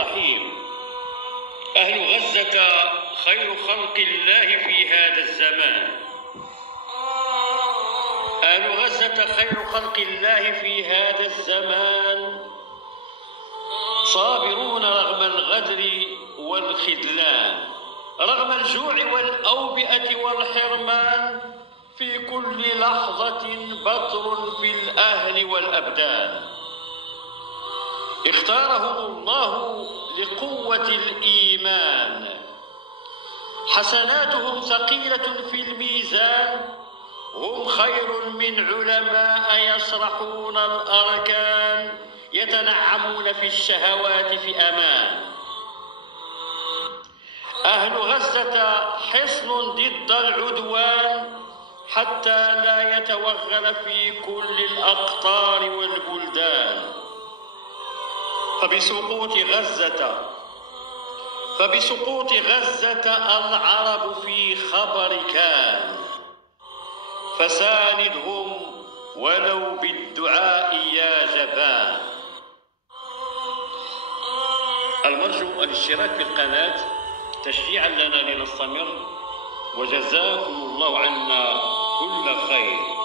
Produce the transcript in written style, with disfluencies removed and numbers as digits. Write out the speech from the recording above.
الرحيم. أهل غزة خير خلق الله في هذا الزمان. أهل غزة خير خلق الله في هذا الزمان، صابرون رغم الغدر والخذلان، رغم الجوع والأوبئة والحرمان، في كل لحظة بطر في الأهل والأبدان. اختارهم الله لقوة الإيمان، حسناتهم ثقيلة في الميزان، هم خير من علماء يشرحون الأركان، يتنعمون في الشهوات في أمان. أهل غزة حصن ضد العدوان، حتى لا يتوغل في كل الأقطار والبلدان. فبسقوط غزة العرب في خبر كان، فساندهم ولو بالدعاء يا جبان. المرجو الاشتراك في القناة تشجيعا لنا لنستمر، وجزاكم الله عنا كل خير.